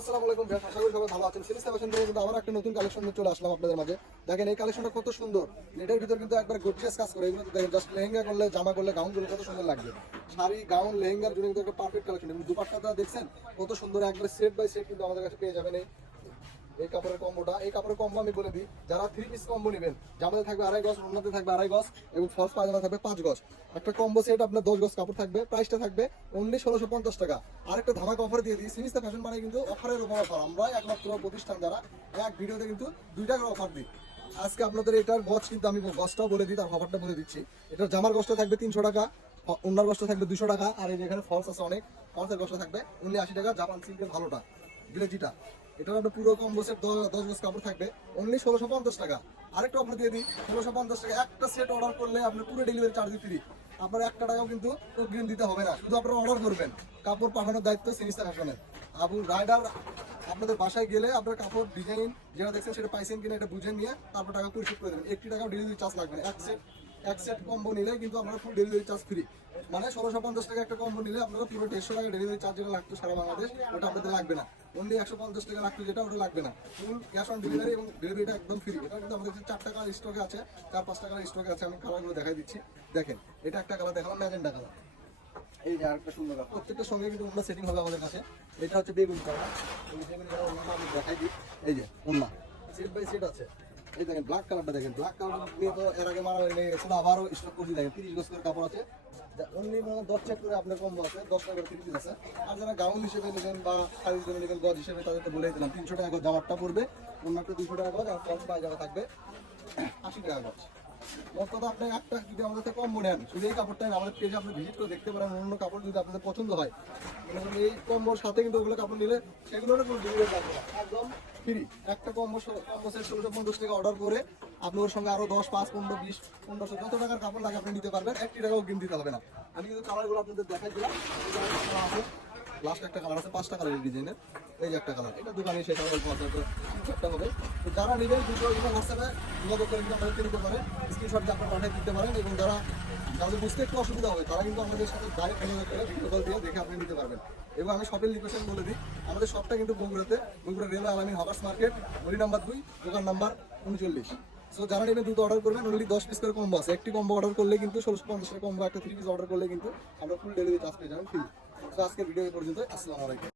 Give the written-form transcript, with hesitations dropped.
আসসালামু আলাইকুম ভাই, আশা করি সবাই ভালো আছেন। সিরিজটা ফ্যাশন থেকে কিন্তু আবার একটা নতুন কালেকশন নিয়ে চলে আসলাম আপনাদের মাঝে। দেখেন এই কালেকশনটা কত সুন্দর, নেটের ভিতর কিন্তু একবার গর্জিয়াস কাজ করে। এগুলো দেখেন জাস্ট লেহেঙ্গা করলে, জামা করলে, গাউন করলে কত সুন্দর লাগবে। শাড়ি, গাউন, লেহেঙ্গার জন্য কিন্তু একটা পারফেক্ট কালেকশন। এবং দুপাট্টাটা দেখছেন কত সুন্দর, একবার সেট বাই সেট কিন্তু আমাদের কাছে পেয়ে যাবেন। এই কাপড়ের কম্বোটা, এই কাপড়ের কম্বো আমি বলে দিই, যারা 3 পিস কম্বো নেবেন, জামাতে থাকবে 2.5 গজ, ওড়নাতে থাকবে 2.5 গজ এবং ফলস পায়জামা থাকবে 5 গজ। একটা কম্বো সেট আপনার 10 গজ কাপড় থাকবে, প্রাইসটা থাকবে অনলি 1650 টাকা। আরেকটা ধামাকা অফার দিয়ে দিই, সিরিজটা ফ্যাশন মানে কিন্তু অফারের উপর অফার। আমরা একমাত্র প্রতিষ্ঠান যারা এক ভিডিওতে কিন্তু 2টা করে অফার দিই। আজকে আপনাদের এটার গজ কিন্তু আমি গজটাও বলে দিই, তার অফারটা বলে দিচ্ছি। এটার জামার গজটা থাকবে 300 টাকা, ওড়নার গজটা থাকবে 200 টাকা, আর এই যেখানে ফলস আছে অনেক, ফলসের গজটা থাকবে অনলি 80 টাকা। জাপান সিল্কের ভালোটা, গ্লেজিটা, এটা আপনার পুরো কম্বো সেট 10 গজ কাপড় থাকবে অনলি 1650 টাকা। আরেকটা অফার দিয়ে দিই, 1650 টাকা একটা সেট অর্ডার করলে আপনার পুরো ডেলিভারি চার্জ ফ্রি। আপনার 1 টাকাও কিন্তু অগ্রিম দিতে হবে না, শুধু আপনারা অর্ডার করবেন। কাপড় পাঠানোর দায়িত্ব সিরিজটা ফ্যাশনের। আবু রাইডার আপনাদের বাসায় গেলে আপনার কাপড় ডিজাইন যেটা দেখছেন সেটা পাইছেন কিনা এটা বুঝে নিয়ে তারপর টাকা পরিশোধ করে দেবেন। 1 টাকাও ডেলিভারি চার্জ লাগবে না। এক সেট কম্বো নিলে কিন্তু আপনারা ফুল ডেলিভারি চার্জ ফ্রি। মানে 1650 টাকা একটা কম্বো নিলে আপনারা পুরো 150 টাকা ডেলিভারি চার্জ যেটা লাগতো সারা বাংলাদেশ, ওটা আপনাদের লাগবে না। অনলি 150 টাকা লাগতো যেটা, ওটা লাগবে না। ফুল ক্যাশ অন ডেলিভারি এবং ডেলিভারিটা একদম ফ্রি। এটা কিন্তু আমাদের 4 টাকার স্টকে আছে, 4-5 টাকার স্টকে আছে। আমি কালারগুলো দেখাই দিচ্ছি। দেখেন এটা একটা কালার দেখালাম, ম্যাজেন্টা কালার। এই যে আরেকটা সুন্দর কালার, প্রত্যেকটার সঙ্গে কিন্তু ওন্না সেটিং হবে আমাদের কাছে। এটা হচ্ছে বেগুন কালার, এই বেগুন কালার ওন্নাটা আমি দেখাই দিই। এই যে ওন্না সেট বাই সেট আছে। এই দেখেন ব্ল্যাক কালারটা, দেখেন ব্ল্যাক কালার নিয়ে তো এর আগে মারা হয়ে গেছে, আবারও স্টক করে দেখেন 30 গজ করে কাপড় আছে। অনলি 10 সেট করে আপনার কম্বো আছে, 10 টাকা করে 30 পিস আছে। আর যারা গাউন হিসেবে নেবেন বা শাড়ির জন্য নেবেন গজ হিসেবে, তাদেরকে বলে দিলাম 300 টাকা গজ জামাটা পড়বে, ওন্নাটা 200 টাকা গজ, আর ফলস পায়জামা থাকবে 80 টাকা গজ। অর্থাৎ আপনি একটা যদি আমাদের থেকে কম্বো নেন, শুধু এই কাপড়টা আমাদের পেজে আপনি ভিজিট করে দেখতে পারেন। অন্য কাপড় যদি আপনাদের পছন্দ হয়, এই কম্বোর সাথে কিন্তু ওগুলো কাপড় নিলে সেগুলোরও কোনো ডেলিভারি লাগবে না, একদম ফ্রি। একটা কম্বো সেট 1650 টাকা অর্ডার করে আপনি ওর সঙ্গে আরো 10, 5, 15, 20, 1500 যত টাকার কাপড় লাগে আপনি নিতে পারবেন। 1 টাকাও কিনতে দিতে হবে না। আমি কিন্তু কালারগুলো আপনাদের দেখাই দিলাম। লাস্ট একটা কালার আছে, 5টা কালারের ডিজাইনের। এই যে একটা কালার, এটা দোকানে সেটা অল্প আছে, একটা হবে। তো যারা নেবেন দুটো হোয়াটসঅ্যাপে যোগাযোগ করে কিন্তু আমাদের নিতে পারেন, স্ক্রিনশট দিয়ে আপনারা পাঠিয়ে দিতে পারেন। এবং যাদের বুঝতে একটু অসুবিধা হবে তারা কিন্তু আমাদের সাথে ডাইরেক্ট যোগাযোগ করে ভিডিও কল দিয়ে দেখে আপনি নিতে পারবেন। এবং আমি শপের লোকেশন বলে দিই, আমাদের শপটা কিন্তু বগুড়াতে, বগুড়া রেলওয়ে আলামিন হকার্স মার্কেট, গলি নাম্বার 2, দোকান নাম্বার 39। সো যারা নেবেন দ্রুত অর্ডার করবেন। অনলি 10 পিস করে কম্বো আছে, একটি কম্বো অর্ডার করলে কিন্তু 1650 টাকা কম্বো, একটা 3 পিস অর্ডার করলে কিন্তু আমরা ফুল ডেলিভারি চার্জ পেয়ে যাবেন ফ্রি। তো আজকের ভিডিও এই পর্যন্ত। আসসালামু আলাইকুম।